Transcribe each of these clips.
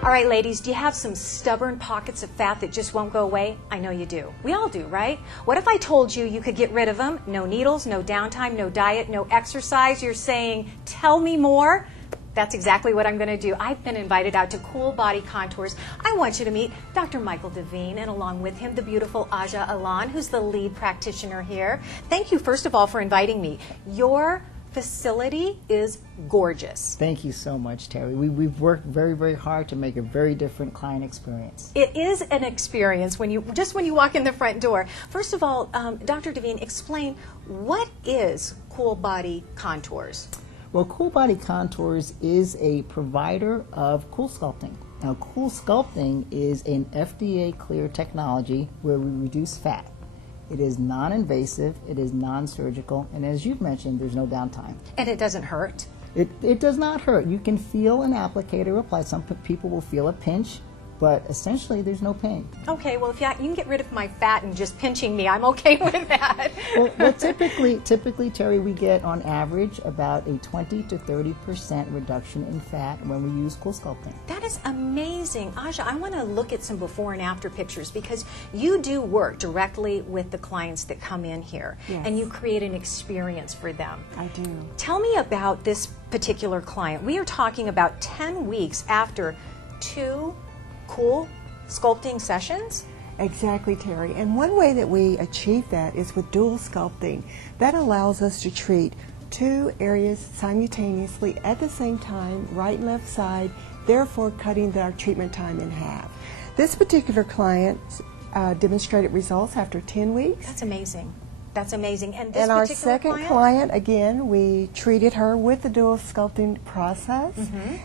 All right, ladies, do you have some stubborn pockets of fat that just won't go away? I know you do. We all do, right? What if I told you you could get rid of them? No needles, no downtime, no diet, no exercise. You're saying, tell me more? That's exactly what I'm going to do. I've been invited out to Cool Body Contours. I want you to meet Dr. Michael Devine, and along with him, the beautiful Aja Alan, who's the lead practitioner here. Thank you, first of all, for inviting me. Your facility is gorgeous. Thank you so much, Terry. We've worked very, very hard to make a very different client experience. It is an experience when you walk in the front door. First of all, Dr. Devine, explain what is Cool Body Contours? Well, Cool Body Contours is a provider of cool sculpting. Now, cool sculpting is an FDA-cleared technology where we reduce fat. It is non-invasive, it is non-surgical, and as you've mentioned, there's no downtime. And it doesn't hurt? It does not hurt. You can feel an applicator apply. Some people will feel a pinch, but essentially there's no pain. Okay, well, if you can get rid of my fat and just pinching me, I'm okay with that. well, typically, Terry, we get on average about a 20 to 30% reduction in fat when we use cool sculpting. That is amazing. Aja, I want to look at some before and after pictures because you do work directly with the clients that come in here. Yes. And you create an experience for them. I do. Tell me about this particular client. We are talking about 10 weeks after 2 cool sculpting sessions? Exactly, Terry. And one way that we achieve that is with dual sculpting. That allows us to treat 2 areas simultaneously at the same time, right and left side, therefore cutting our treatment time in half. This particular client demonstrated results after 10 weeks. That's amazing. That's amazing. And this our particular second client, again, we treated her with the dual sculpting process,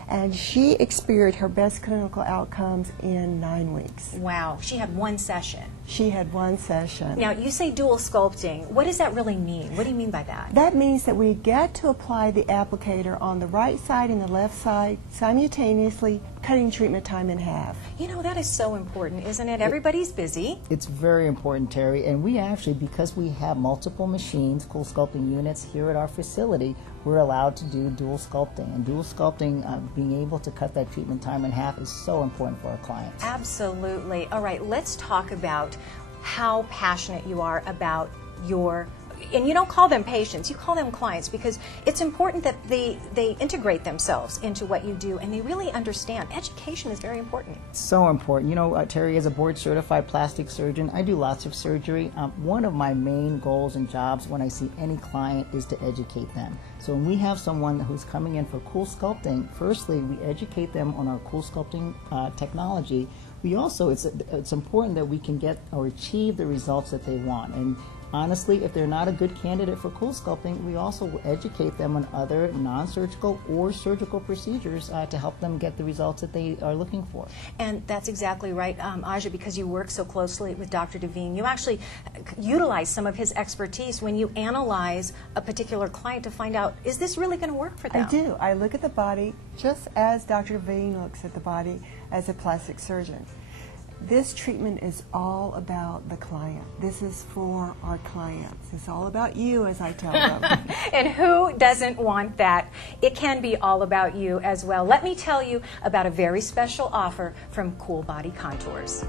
and she experienced her best clinical outcomes in 9 weeks. Wow. She had 1 session. She had 1 session. Now, you say dual sculpting. What does that really mean? What do you mean by that? That means that we get to apply the applicator on the right side and the left side simultaneously, cutting treatment time in half. You know, that is so important, isn't it? Everybody's busy. It's very important, Terry, and we actually, because we have multiple machines, cool sculpting units here at our facility, we're allowed to do dual sculpting. And dual sculpting, being able to cut that treatment time in half is so important for our clients. Absolutely. All right, let's talk about how passionate you are about your, and you don't call them patients, you call them clients, because it's important that they integrate themselves into what you do and they really understand. Education is very important. So important. You know, Terry, as a board-certified plastic surgeon, I do lots of surgery. One of my main goals and jobs when I see any client is to educate them. So when we have someone who's coming in for cool sculpting, firstly, we educate them on our cool sculpting technology. We also, it's important that we can get or achieve the results that they want. And honestly, if they're not a good candidate for cool sculpting, we also will educate them on other non-surgical or surgical procedures to help them get the results that they are looking for. And that's exactly right, Aja, because you work so closely with Dr. Devine. You actually utilize some of his expertise when you analyze a particular client to find out, is this really going to work for them? I do. I look at the body just as Dr. Devine looks at the body as a plastic surgeon. This treatment is all about the client. This is for our clients. It's all about you, as I tell them. And who doesn't want that? It can be all about you as well. Let me tell you about a very special offer from Cool Body Contours.